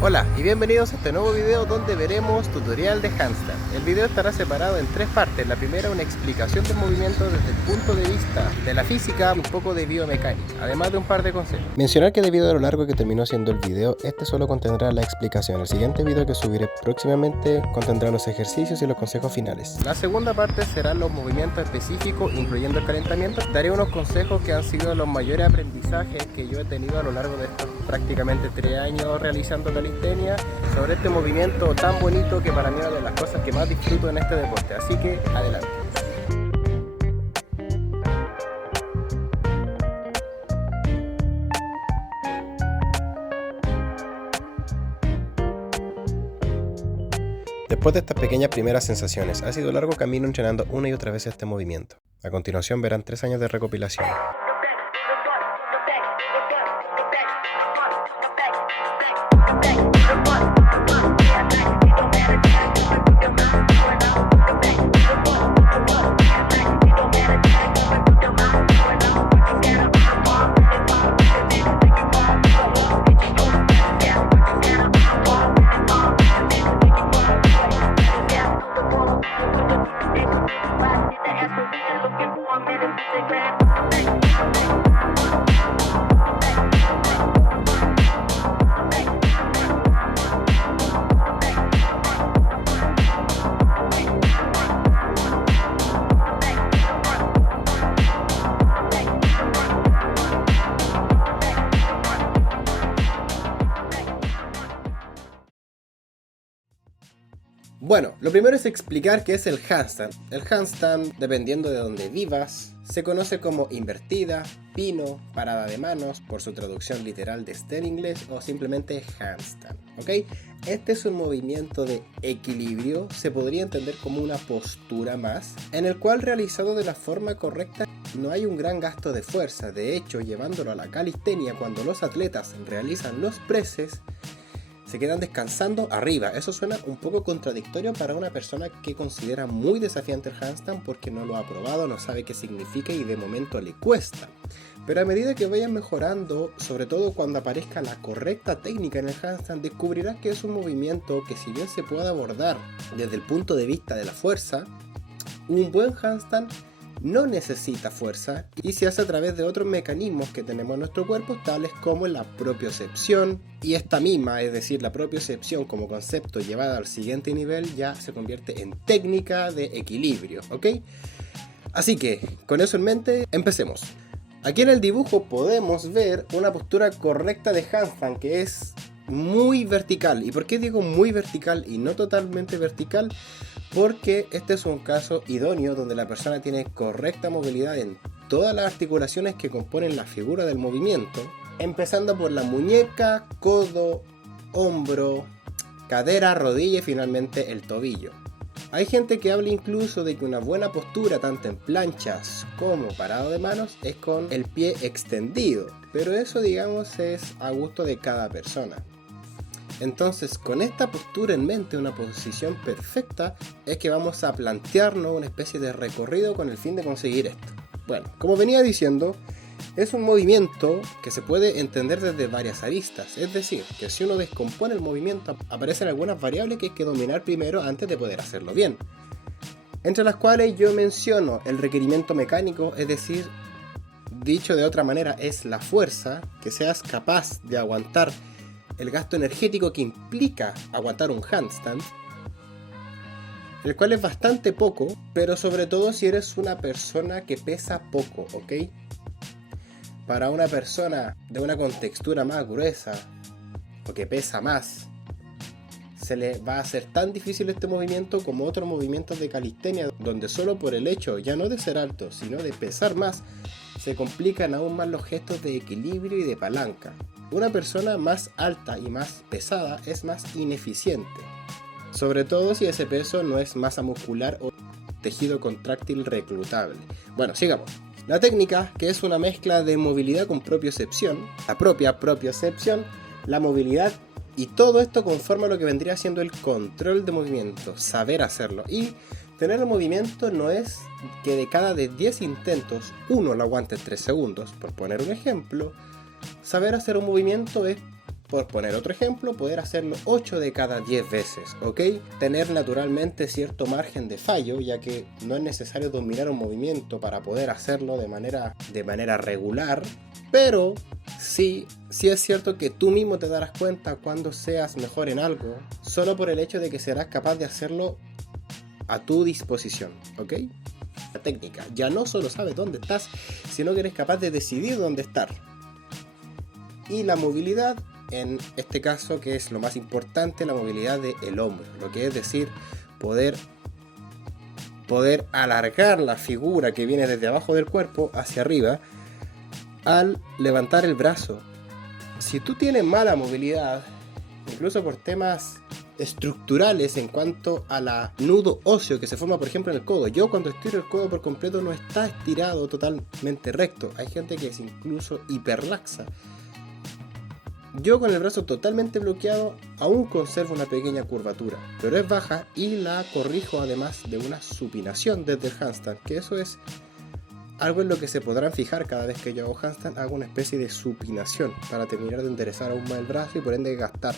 Hola y bienvenidos a este nuevo video donde veremos tutorial de handstand. El video estará separado en tres partes. La primera, una explicación del movimiento desde el punto de vista de la física y un poco de biomecánica, además de un par de consejos. Mencionar que debido a lo largo que terminó siendo el video, este solo contendrá la explicación. El siguiente video que subiré próximamente contendrá los ejercicios y los consejos finales. La segunda parte serán los movimientos específicos, incluyendo el calentamiento. Daré unos consejos que han sido los mayores aprendizajes que yo he tenido a lo largo de estos prácticamente 3 años realizando calistenia sobre este movimiento tan bonito que para mí es una de las cosas que más disfruto en este deporte. Así que adelante. Después de estas pequeñas primeras sensaciones, ha sido un largo camino entrenando una y otra vez este movimiento. A continuación verán 3 años de recopilación. Bueno, lo primero es explicar qué es el handstand. El handstand, dependiendo de donde vivas, se conoce como invertida, pino, parada de manos, por su traducción literal de esté en inglés, o simplemente handstand, ¿ok? Este es un movimiento de equilibrio, se podría entender como una postura más, en el cual realizado de la forma correcta no hay un gran gasto de fuerza. De hecho, llevándolo a la calistenia, cuando los atletas realizan los presses, se quedan descansando arriba. Eso suena un poco contradictorio para una persona que considera muy desafiante el handstand porque no lo ha probado, no sabe qué significa y de momento le cuesta. Pero a medida que vayan mejorando, sobre todo cuando aparezca la correcta técnica en el handstand, descubrirás que es un movimiento que, si bien se puede abordar desde el punto de vista de la fuerza, un buen handstand no necesita fuerza y se hace a través de otros mecanismos que tenemos en nuestro cuerpo, tales como la propiocepción, y esta misma, es decir, la propiocepción como concepto llevada al siguiente nivel, ya se convierte en técnica de equilibrio, ¿ok? Así que, con eso en mente, empecemos. Aquí en el dibujo podemos ver una postura correcta de handstand que es muy vertical. ¿Y por qué digo muy vertical y no totalmente vertical? Porque este es un caso idóneo donde la persona tiene correcta movilidad en todas las articulaciones que componen la figura del movimiento, empezando por la muñeca, codo, hombro, cadera, rodilla y finalmente el tobillo. Hay gente que habla incluso de que una buena postura tanto en planchas como parado de manos es con el pie extendido, pero eso, digamos, es a gusto de cada persona. Entonces, con esta postura en mente, una posición perfecta, es que vamos a plantearnos una especie de recorrido con el fin de conseguir esto. Bueno, como venía diciendo, es un movimiento que se puede entender desde varias aristas, es decir, que si uno descompone el movimiento, aparecen algunas variables que hay que dominar primero antes de poder hacerlo bien. Entre las cuales yo menciono el requerimiento mecánico, es decir, dicho de otra manera, es la fuerza, que seas capaz de aguantar el gasto energético que implica aguantar un handstand, el cual es bastante poco, pero sobre todo si eres una persona que pesa poco, ¿ok? Para una persona de una contextura más gruesa o que pesa más, se le va a hacer tan difícil este movimiento como otros movimientos de calistenia, donde solo por el hecho ya no de ser alto, sino de pesar más, se complican aún más los gestos de equilibrio y de palanca. Una persona más alta y más pesada es más ineficiente, sobre todo si ese peso no es masa muscular o tejido contráctil reclutable. Bueno, sigamos. La técnica, que es una mezcla de movilidad con propiocepción, la propia propiocepción, la movilidad, y todo esto conforma lo que vendría siendo el control de movimiento, saber hacerlo. Y tener el movimiento no es que de cada 10 intentos uno lo aguante en 3 segundos, por poner un ejemplo. Saber hacer un movimiento es por poner otro ejemplo, poder hacerlo 8 de cada 10 veces, ¿ok? Tener naturalmente cierto margen de fallo, ya que no es necesario dominar un movimiento para poder hacerlo de manera regular, pero sí es cierto que tú mismo te darás cuenta cuando seas mejor en algo, solo por el hecho de que serás capaz de hacerlo a tu disposición, ¿ok? La técnica, ya no solo sabes dónde estás, sino que eres capaz de decidir dónde estar. Y la movilidad, en este caso, que es lo más importante, la movilidad del hombro, lo que es decir, poder alargar la figura que viene desde abajo del cuerpo hacia arriba al levantar el brazo. Si tú tienes mala movilidad, incluso por temas estructurales en cuanto a la nudo óseo que se forma, por ejemplo, en el codo. Yo cuando estiro el codo por completo no está estirado totalmente recto. Hay gente que es incluso hiperlaxa. Yo con el brazo totalmente bloqueado aún conservo una pequeña curvatura, pero es baja y la corrijo además de una supinación desde el handstand, que eso es algo en lo que se podrán fijar cada vez que yo hago handstand. Hago una especie de supinación para terminar de enderezar aún más el brazo y por ende gastar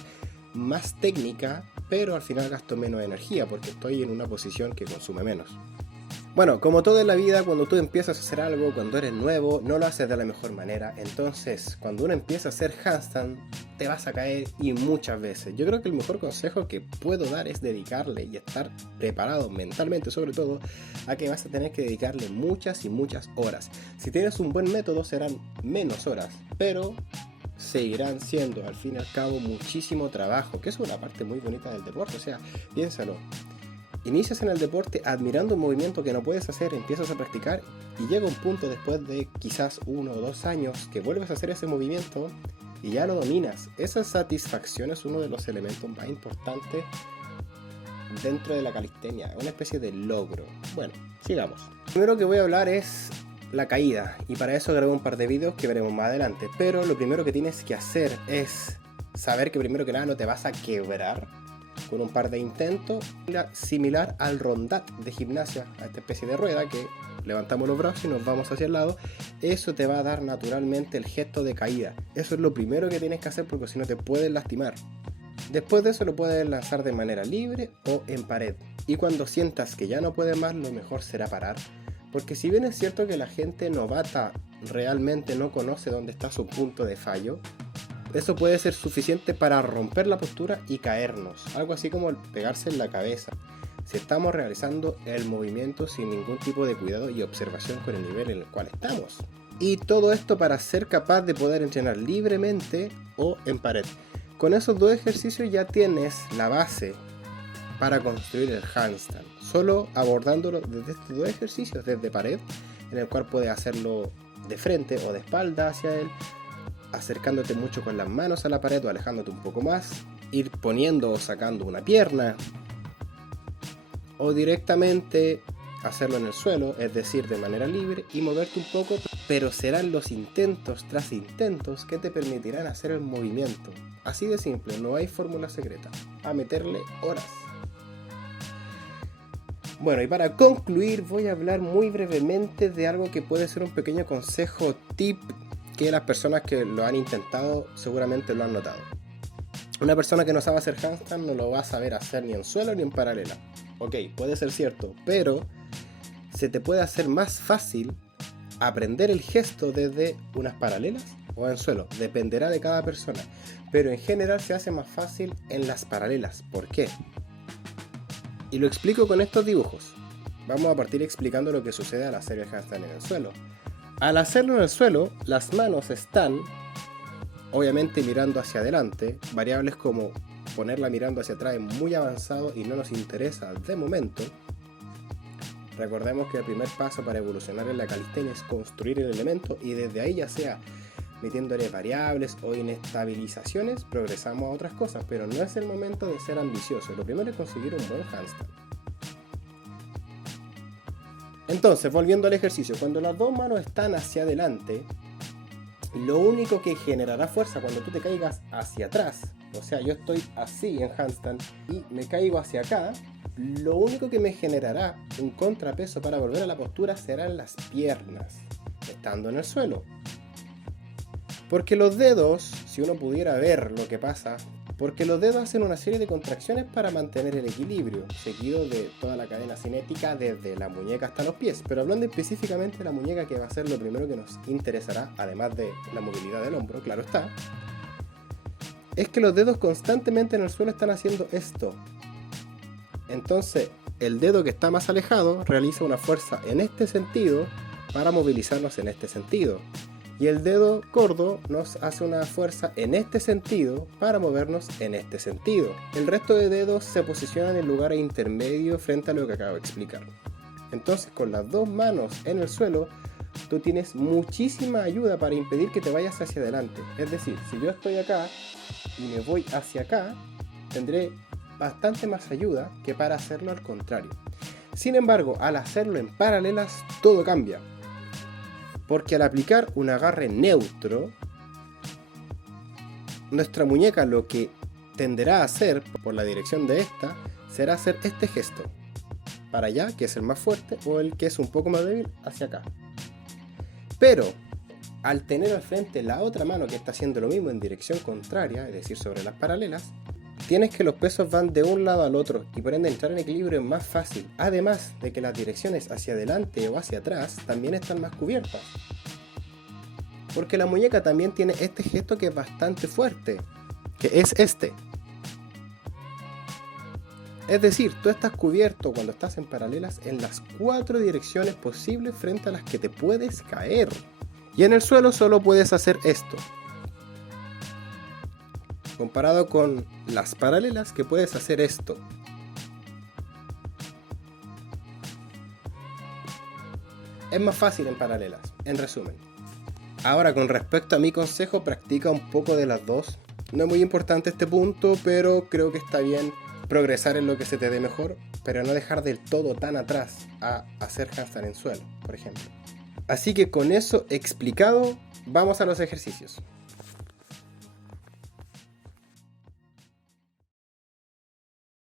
más técnica, pero al final gasto menos energía porque estoy en una posición que consume menos. Bueno, como todo en la vida, cuando tú empiezas a hacer algo, cuando eres nuevo, no lo haces de la mejor manera. Entonces, cuando uno empieza a hacer handstand, te vas a caer y muchas veces. Yo creo que el mejor consejo que puedo dar es dedicarle y estar preparado mentalmente, sobre todo, a que vas a tener que dedicarle muchas y muchas horas. Si tienes un buen método, serán menos horas, pero seguirán siendo, al fin y al cabo, muchísimo trabajo, que es una parte muy bonita del deporte. O sea, piénsalo. Inicias en el deporte admirando un movimiento que no puedes hacer, empiezas a practicar y llega un punto después de quizás 1 o 2 años que vuelves a hacer ese movimiento y ya lo dominas. Esa satisfacción es uno de los elementos más importantes dentro de la calistenia, una especie de logro. Bueno, sigamos. Lo primero que voy a hablar es la caída y para eso grabé un par de vídeos que veremos más adelante, pero lo primero que tienes que hacer es saber que primero que nada no te vas a quebrar con un par de intentos, similar al rondat de gimnasia, a esta especie de rueda que levantamos los brazos y nos vamos hacia el lado. Eso te va a dar naturalmente el gesto de caída. Eso es lo primero que tienes que hacer porque si no te puedes lastimar. Después de eso lo puedes lanzar de manera libre o en pared. Y cuando sientas que ya no puedes más, lo mejor será parar. Porque si bien es cierto que la gente novata realmente no conoce dónde está su punto de fallo, eso puede ser suficiente para romper la postura y caernos, algo así como pegarse en la cabeza, si estamos realizando el movimiento sin ningún tipo de cuidado y observación con el nivel en el cual estamos. Y todo esto para ser capaz de poder entrenar libremente o en pared. Con esos dos ejercicios ya tienes la base para construir el handstand, solo abordándolo desde estos dos ejercicios, desde pared, en el cual puedes hacerlo de frente o de espalda hacia él, acercándote mucho con las manos a la pared o alejándote un poco más, ir poniendo o sacando una pierna, o directamente hacerlo en el suelo, es decir, de manera libre y moverte un poco, pero serán los intentos tras intentos que te permitirán hacer el movimiento. Así de simple, no hay fórmula secreta, a meterle horas. Bueno, y para concluir voy a hablar muy brevemente de algo que puede ser un pequeño consejo tip que las personas que lo han intentado seguramente lo han notado. Una persona que no sabe hacer handstand no lo va a saber hacer ni en suelo ni en paralela. Ok, puede ser cierto, pero se te puede hacer más fácil aprender el gesto desde unas paralelas o en suelo. Dependerá de cada persona, pero en general se hace más fácil en las paralelas. ¿Por qué? Y lo explico con estos dibujos. Vamos a partir explicando lo que sucede al hacer el handstand en el suelo. Al hacerlo en el suelo, las manos están obviamente mirando hacia adelante. Variables como ponerla mirando hacia atrás es muy avanzado y no nos interesa de momento. Recordemos que el primer paso para evolucionar en la calistenia es construir el elemento y desde ahí, ya sea metiéndole variables o inestabilizaciones, progresamos a otras cosas, pero no es el momento de ser ambicioso. Lo primero es conseguir un buen handstand. Entonces, volviendo al ejercicio, cuando las dos manos están hacia adelante, lo único que generará fuerza cuando tú te caigas hacia atrás, o sea, yo estoy así en handstand y me caigo hacia acá, lo único que me generará un contrapeso para volver a la postura serán las piernas, estando en el suelo. Porque los dedos, si uno pudiera ver lo que pasa, porque los dedos hacen una serie de contracciones para mantener el equilibrio, seguido de toda la cadena cinética desde la muñeca hasta los pies. Pero hablando específicamente de la muñeca, que va a ser lo primero que nos interesará, además de la movilidad del hombro, claro está, es que los dedos constantemente en el suelo están haciendo esto. Entonces, el dedo que está más alejado realiza una fuerza en este sentido para movilizarnos en este sentido. Y el dedo gordo nos hace una fuerza en este sentido para movernos en este sentido. El resto de dedos se posicionan en lugares intermedios frente a lo que acabo de explicar. Entonces, con las dos manos en el suelo, tú tienes muchísima ayuda para impedir que te vayas hacia adelante. Es decir, si yo estoy acá y me voy hacia acá, tendré bastante más ayuda que para hacerlo al contrario. Sin embargo, al hacerlo en paralelas, todo cambia. Porque al aplicar un agarre neutro, nuestra muñeca lo que tenderá a hacer, por la dirección de esta, será hacer este gesto. Para allá, que es el más fuerte, o el que es un poco más débil, hacia acá. Pero, al tener al frente la otra mano que está haciendo lo mismo en dirección contraria, es decir, sobre las paralelas, tienes que los pesos van de un lado al otro y por ende entrar en equilibrio es más fácil, además de que las direcciones hacia adelante o hacia atrás también están más cubiertas. Porque la muñeca también tiene este gesto que es bastante fuerte, que es este. Es decir, tú estás cubierto cuando estás en paralelas en las 4 direcciones posibles frente a las que te puedes caer. Y en el suelo solo puedes hacer esto. Comparado con las paralelas, que puedes hacer esto. Es más fácil en paralelas, en resumen. Ahora, con respecto a mi consejo, practica un poco de las dos. No es muy importante este punto, pero creo que está bien progresar en lo que se te dé mejor, pero no dejar del todo tan atrás a hacer handstand en suelo, por ejemplo. Así que con eso explicado, vamos a los ejercicios.